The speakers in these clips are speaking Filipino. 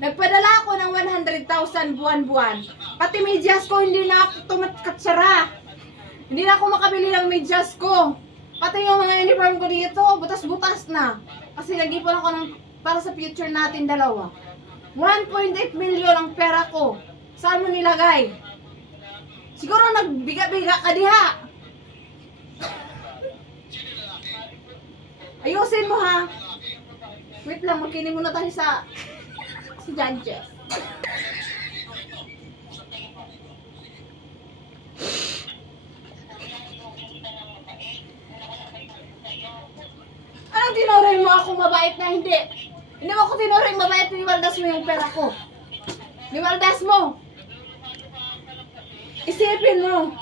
Nagpadala ako ng 100,000 buwan-buwan. Pati medyas ko hindi na ako tumatkatsara. Hindi na ako makabili ng medyas ko. Pati yung mga uniform ko dito, butas-butas na. Kasi nag-ipon ako ng, para sa future natin dalawa. 1.8 million ang pera ko. Saan mo nilagay? Siguro nagbiga-biga ka diha. Ayusin mo ha. Wait lang, makinig muna tayo sa si Judges. Anong tinuring mo ako mabait na hindi? Hindi mo ako tinuring mabait, niwaldas mo yung pera ko. Niwaldas mo. Isipin mo.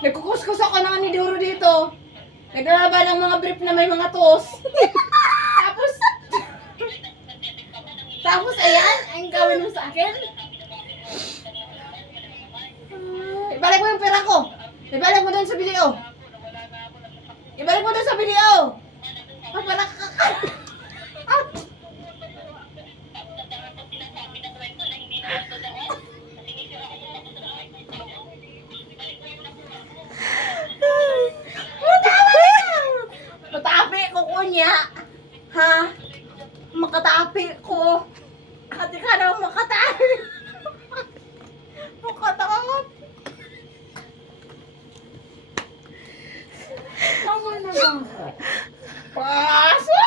Nagkukuskus ako ng aniduro dito. Naglalaba ng mga brief na may mga tos. Tapos ayan, ang gawin mo sa akin. Ibalik mo yung pera ko. Ibalik mo dun sa video. Ibalik mo dun sa video. Papalak ka. Matapi ko kunya. Ha? Makatapi ko. Ate ka daw makatapi. Makatapi. Tama na ba? Pasok!